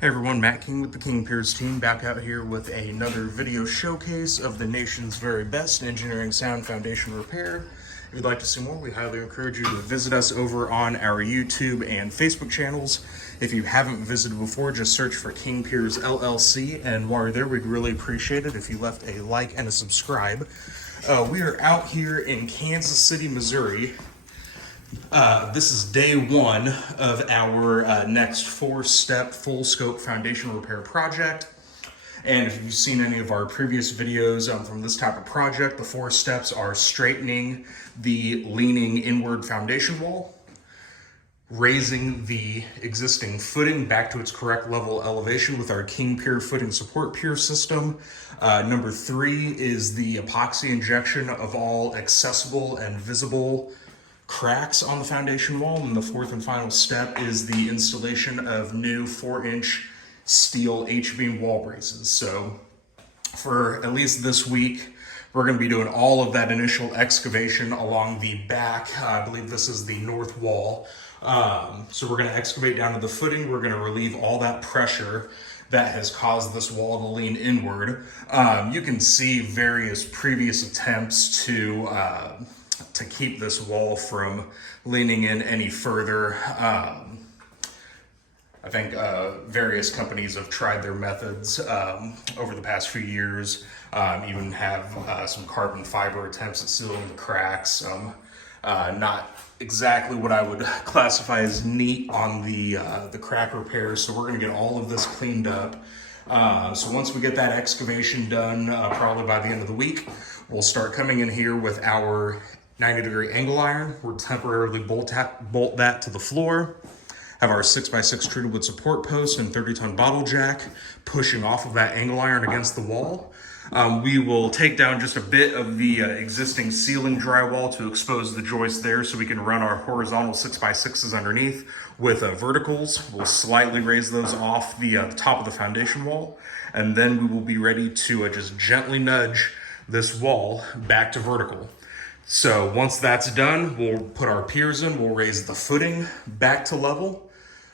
Hey everyone, Matt King with the King Piers team, back out here with another video showcase of the nation's very best engineering sound foundation repair. If you'd like to see more, we highly encourage you to visit us over on our YouTube and Facebook channels. If you haven't visited before, just search for King Piers LLC, and while you're there, we'd really appreciate it if you left a like and a subscribe. We are out here in Kansas City, Missouri. This is day one of our next 4-step full scope foundation repair project. And if you've seen any of our previous videos from this type of project, the 4 steps are straightening the leaning inward foundation wall, raising the existing footing back to its correct level elevation with our King Pier footing support pier system. Number 3 is the epoxy injection of all accessible and visible cracks on the foundation wall, and the 4th and final step is the installation of new 4-inch steel H-beam wall braces. So for at least this week, we're going to be doing all of that initial excavation along the back. I believe this is the north wall. So we're going to excavate down to the footing. We're going to relieve all that pressure that has caused this wall to lean inward. You can see various previous attempts to keep this wall from leaning in any further. I think various companies have tried their methods over the past few years, even have some carbon fiber attempts at sealing the cracks. Not exactly what I would classify as neat on the crack repairs, so we're going to get all of this cleaned up. So once we get that excavation done, probably by the end of the week, we'll start coming in here with our 90-degree angle iron. We'll temporarily bolt that to the floor. Have our 6x6 treated wood support post and 30-ton bottle jack pushing off of that angle iron against the wall. We will take down just a bit of the existing ceiling drywall to expose the joist there so we can run our horizontal 6x6s underneath with verticals. We'll slightly raise those off the top of the foundation wall, and then we will be ready to just gently nudge this wall back to vertical. So once that's done, we'll put our piers in, we'll raise the footing back to level,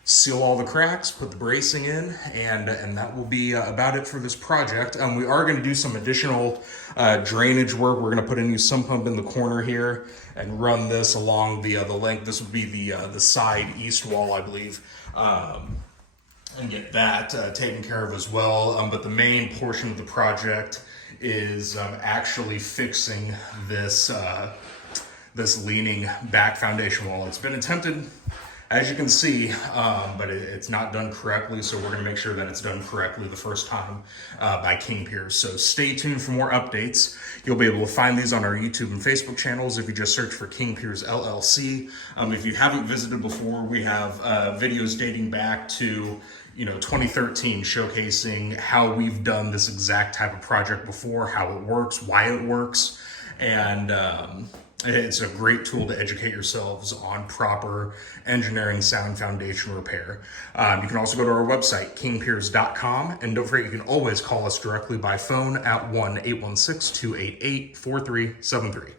seal all the cracks, put the bracing in, and that will be about it for this project. We are going to do some additional drainage work. We're going to put a new sump pump in the corner here and run this along the length. This would be the side east wall, I believe, and get that taken care of as well. But the main portion of the project is actually fixing this this leaning back foundation wall. It's been attempted, as you can see, but it's not done correctly, so we're going to make sure that it's done correctly the first time by King Pier. So stay tuned for more updates. You'll be able to find these on our YouTube and Facebook channels if you just search for King Piers LLC. If you haven't visited before, we have videos dating back to 2013, showcasing how we've done this exact type of project before, how it works, why it works, and it's a great tool to educate yourselves on proper engineering sound foundation repair. You can also go to our website, kingpiers.com, and don't forget, you can always call us directly by phone at 1-816-288-4373.